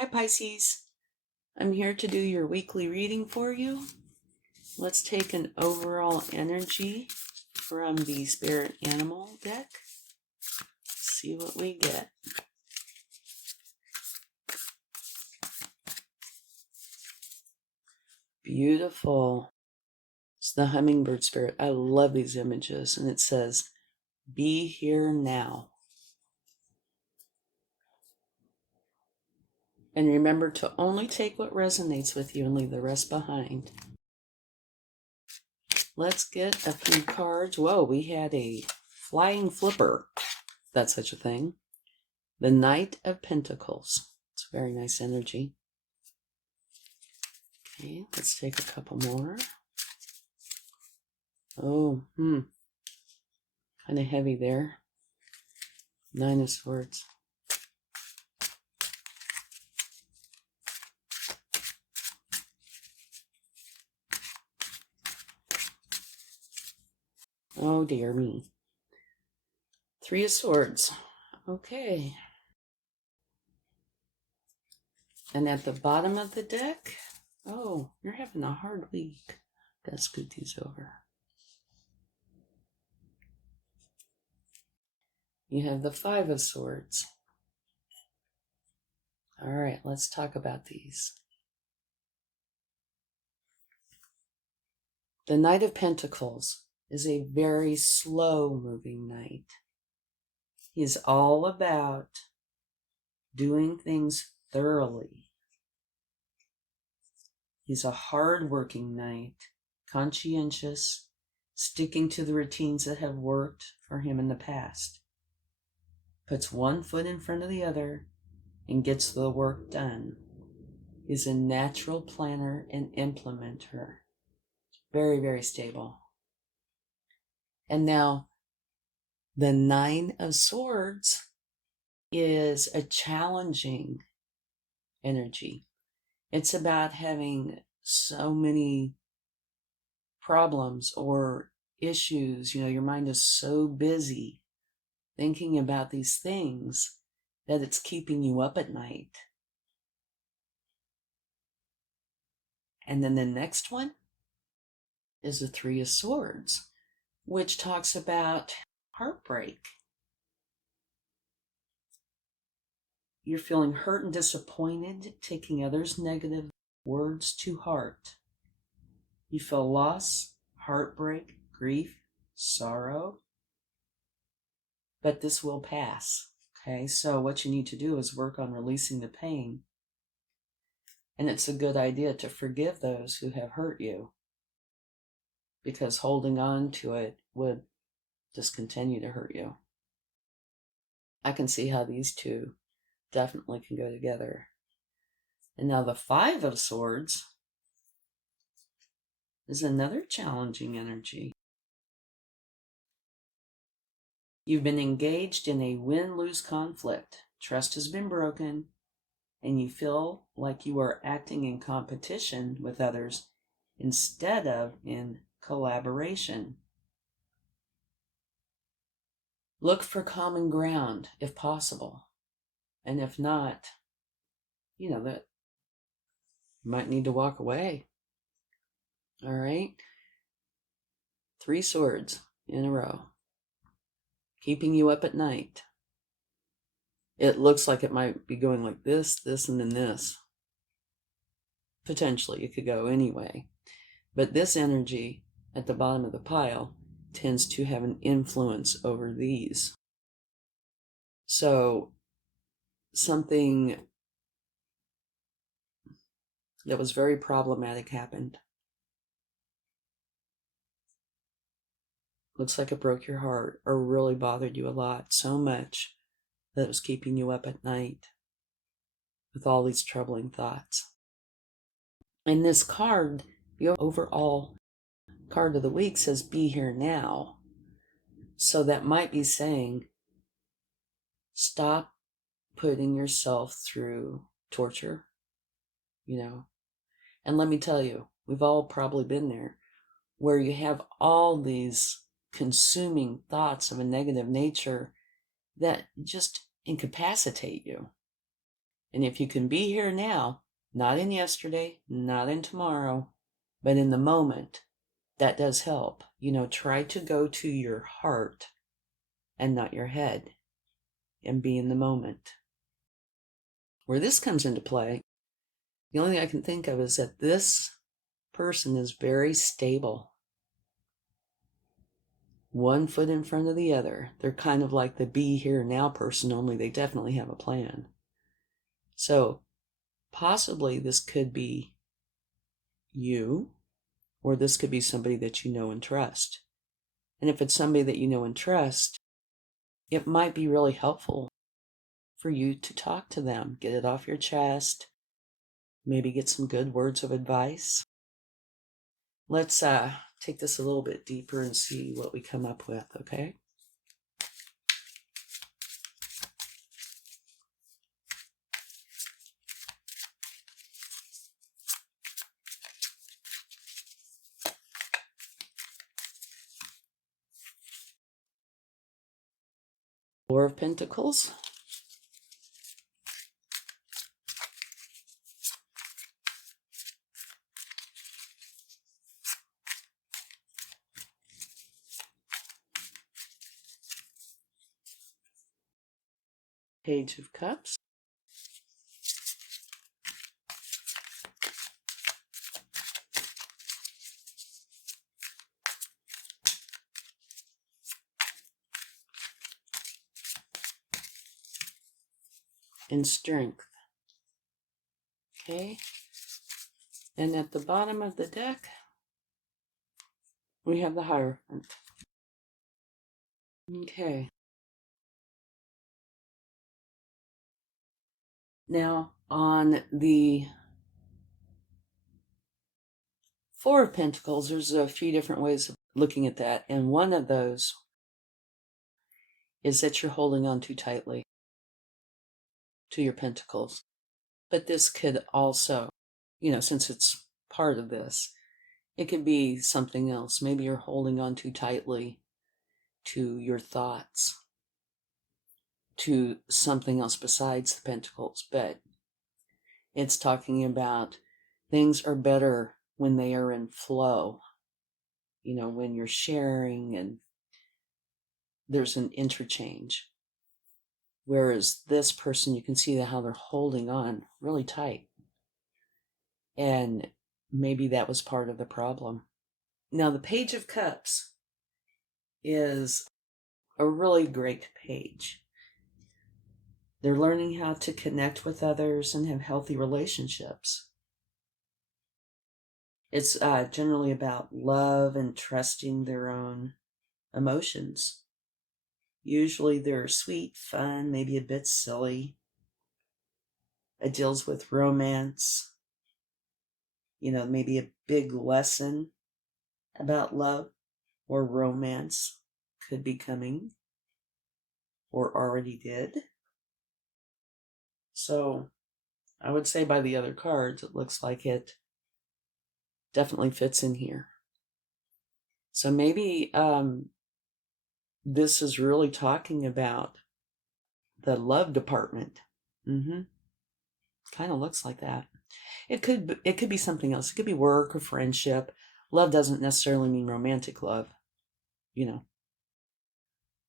Hi Pisces, I'm here to do your weekly reading for you. Let's take an overall energy from the Spirit Animal deck. See what we get. Beautiful. It's the hummingbird spirit. I love these images. And it says, be here now. And remember to only take what resonates with you and leave the rest behind. Let's get a few cards. Whoa, we had a flying flipper. That's such a thing. The Knight of Pentacles. It's a very nice energy. Okay, let's take a couple more. Oh, kind of heavy there. Nine of Swords. Oh, dear me. Three of Swords. Okay. And at the bottom of the deck, oh, you're having a hard week. Gotta scoot these over. You have the Five of Swords. All right, let's talk about these. The Knight of Pentacles is a very slow-moving knight. He's all about doing things thoroughly. He's a hard-working knight, conscientious, sticking to the routines that have worked for him in the past. Puts one foot in front of the other and gets the work done. He's a natural planner and implementer. Very, very stable. And now, the Nine of Swords is a challenging energy. It's about having so many problems or issues. You know, your mind is so busy thinking about these things that it's keeping you up at night. And then the next one is the Three of Swords, which talks about heartbreak. You're feeling hurt and disappointed, taking others' negative words to heart. You feel loss, heartbreak, grief, sorrow, but this will pass. Okay, so what you need to do is work on releasing the pain. And it's a good idea to forgive those who have hurt you, because holding on to it would just continue to hurt you. I can see how these two definitely can go together. And now the Five of Swords is another challenging energy. You've been engaged in a win-lose conflict. Trust has been broken, and you feel like you are acting in competition with others instead of in collaboration. Look for common ground if possible. And if not, that you might need to walk away. All right? Three swords in a row, keeping you up at night. It looks like it might be going like this, and then this. Potentially, it could go anyway. But this energy at the bottom of the pile tends to have an influence over these. So something that was very problematic happened. Looks like it broke your heart or really bothered you a lot, so much that it was keeping you up at night with all these troubling thoughts. And this card, the overall card of the week, says be here now. So that might be saying, stop putting yourself through torture, And let me tell you, we've all probably been there, where you have all these consuming thoughts of a negative nature that just incapacitate you. And if you can be here now, not in yesterday, not in tomorrow, but in the moment, that does help. Try to go to your heart and not your head and be in the moment. Where this comes into play, the only thing I can think of is that this person is very stable. One foot in front of the other. They're kind of like the be here now person, only they definitely have a plan. So possibly this could be you, or this could be somebody that you know and trust. And if it's somebody that you know and trust, it might be really helpful for you to talk to them, get it off your chest, maybe get some good words of advice. Let's take this a little bit deeper and see what we come up with, okay? Four of Pentacles. Page of Cups. And Strength. Okay. And at the bottom of the deck, we have the Hierophant. Okay. Now, on the Four of Pentacles, there's a few different ways of looking at that. And one of those is that you're holding on too tightly to your pentacles. But this could also, since it's part of this, it could be something else. Maybe you're holding on too tightly to your thoughts, to something else besides the pentacles. But it's talking about things are better when they are in flow, when you're sharing and there's an interchange. Whereas this person, you can see how they're holding on really tight. And maybe that was part of the problem. Now, the Page of Cups is a really great page. They're learning how to connect with others and have healthy relationships. It's generally about love and trusting their own emotions. Usually they're sweet, fun, maybe a bit silly. It deals with romance. Maybe a big lesson about love or romance could be coming or already did. So I would say by the other cards, it looks like it definitely fits in here. So maybe this is really talking about the love department. Kind of looks like that. It could be something else. It could be work or friendship. Love doesn't necessarily mean romantic love,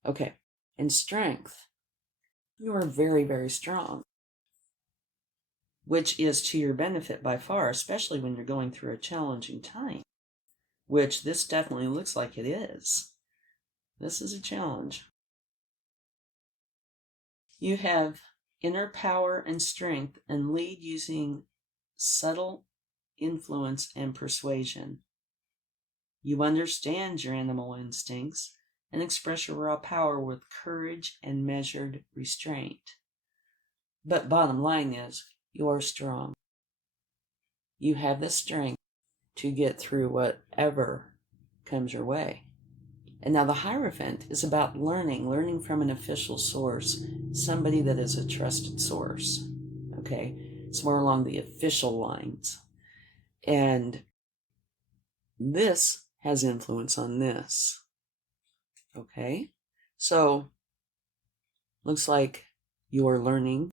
Okay. And Strength. You are very, very strong, which is to your benefit by far, especially when you're going through a challenging time, which this definitely looks like it is. This is a challenge. You have inner power and strength and lead using subtle influence and persuasion. You understand your animal instincts and express your raw power with courage and measured restraint. But bottom line is, you are strong. You have the strength to get through whatever comes your way. And now the Hierophant is about learning from an official source, somebody that is a trusted source. Okay? It's more along the official lines. And this has influence on this. Okay? So, looks like you are learning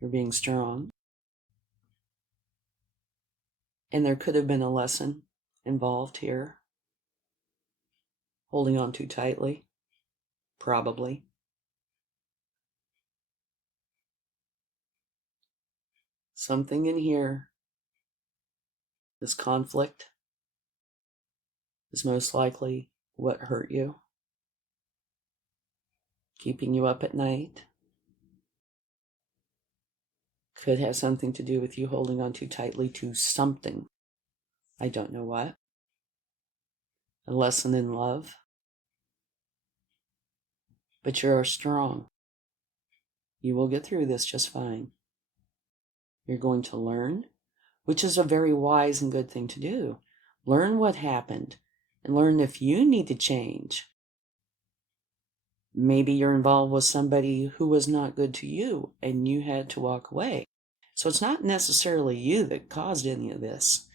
You're being strong. And there could have been a lesson involved here. Holding on too tightly. Probably. Something in here, this conflict, is most likely what hurt you, keeping you up at night. Could have something to do with you holding on too tightly to something. I don't know what. A lesson in love. But you're strong. You will get through this just fine. You're going to learn, which is a very wise and good thing to do. Learn what happened and learn if you need to change. Maybe you're involved with somebody who was not good to you and you had to walk away. So it's not necessarily you that caused any of this.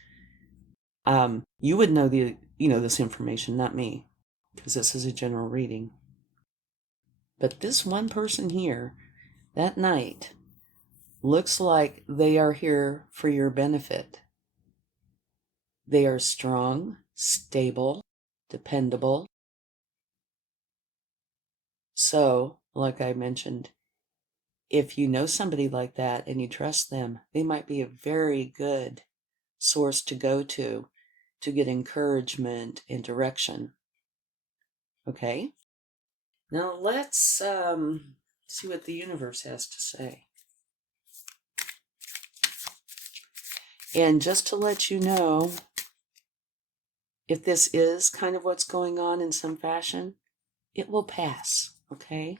You would know this information, not me, because this is a general reading. But this one person here, that night, looks like they are here for your benefit. They are strong, stable, dependable. So, like I mentioned, if you know somebody like that and you trust them, they might be a very good source to go to get encouragement and direction. Okay? Now let's see what the universe has to say. And just to let you know, if this is kind of what's going on in some fashion, it will pass, okay?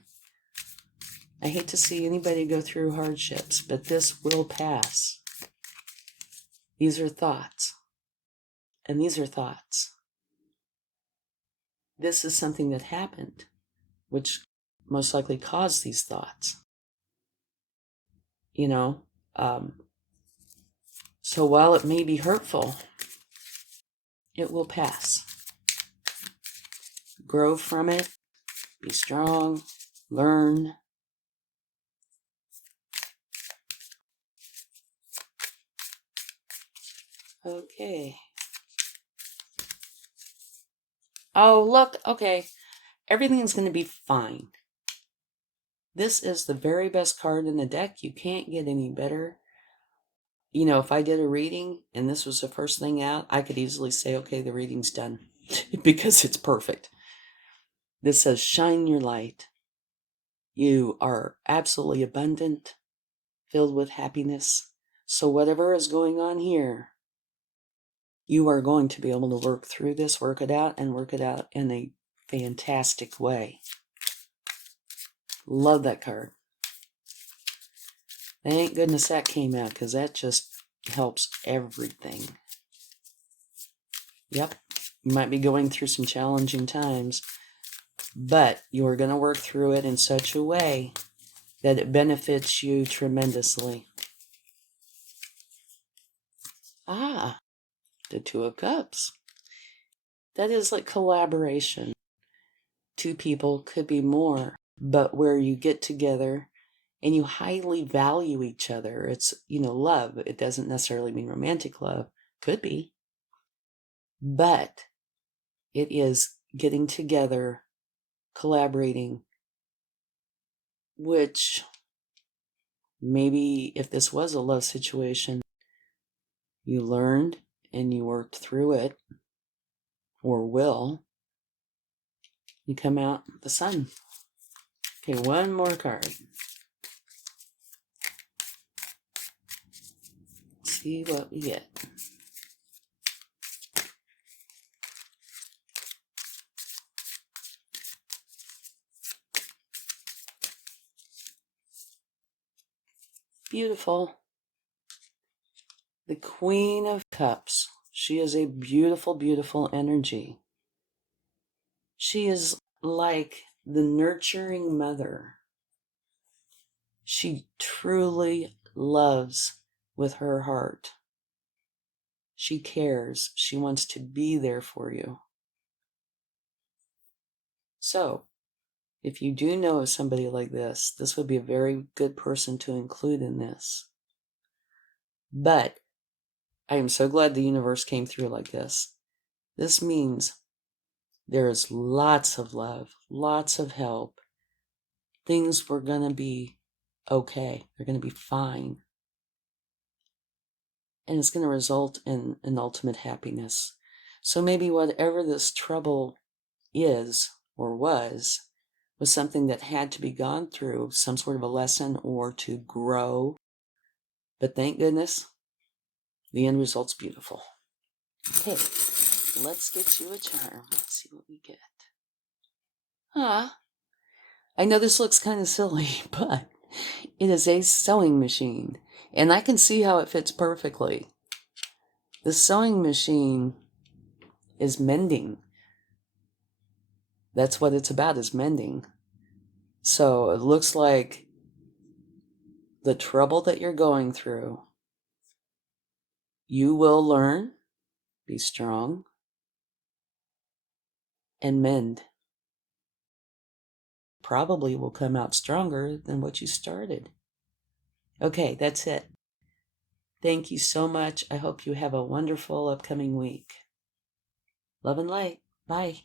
I hate to see anybody go through hardships, but this will pass. These are thoughts. And these are thoughts. This is something that happened, which most likely caused these thoughts. So while it may be hurtful, it will pass. Grow from it. Be strong. Learn. Okay. Oh, look. Okay. Everything's going to be fine. This is the very best card in the deck. You can't get any better. If I did a reading and this was the first thing out, I could easily say, okay, the reading's done because it's perfect. This says, shine your light. You are absolutely abundant, filled with happiness. So whatever is going on here, you are going to be able to work through this, work it out in a fantastic way. Love that card. Thank goodness that came out, because that just helps everything. Yep, you might be going through some challenging times, but you're going to work through it in such a way that it benefits you tremendously. The Two of Cups. That is like collaboration. Two people, could be more, but where you get together and you highly value each other. It's, love. It doesn't necessarily mean romantic love. Could be. But it is getting together, collaborating, which maybe if this was a love situation, you learned and you worked through it, or will. You come out the sun. Okay, one more card. Let's see what we get. Beautiful. The Queen of Cups. She is a beautiful, beautiful energy. She is like the nurturing mother. She truly loves with her heart. She cares. She wants to be there for you. So, If you do know of somebody like this would be a very good person to include in this. But I am so glad the universe came through like this. This means there is lots of love, lots of help. Things were going to be okay. They're going to be fine. And it's going to result in an ultimate happiness. So maybe whatever this trouble is or was something that had to be gone through, some sort of a lesson or to grow. But thank goodness, the end result's beautiful. Okay, let's get you a charm. Let's see what we get. I know this looks kind of silly, but it is a sewing machine. And I can see how it fits perfectly. The sewing machine is mending. That's what it's about, is mending. So it looks like the trouble that you're going through, you will learn, be strong, and mend. Probably will come out stronger than what you started. Okay, that's it. Thank you so much. I hope you have a wonderful upcoming week. Love and light. Bye.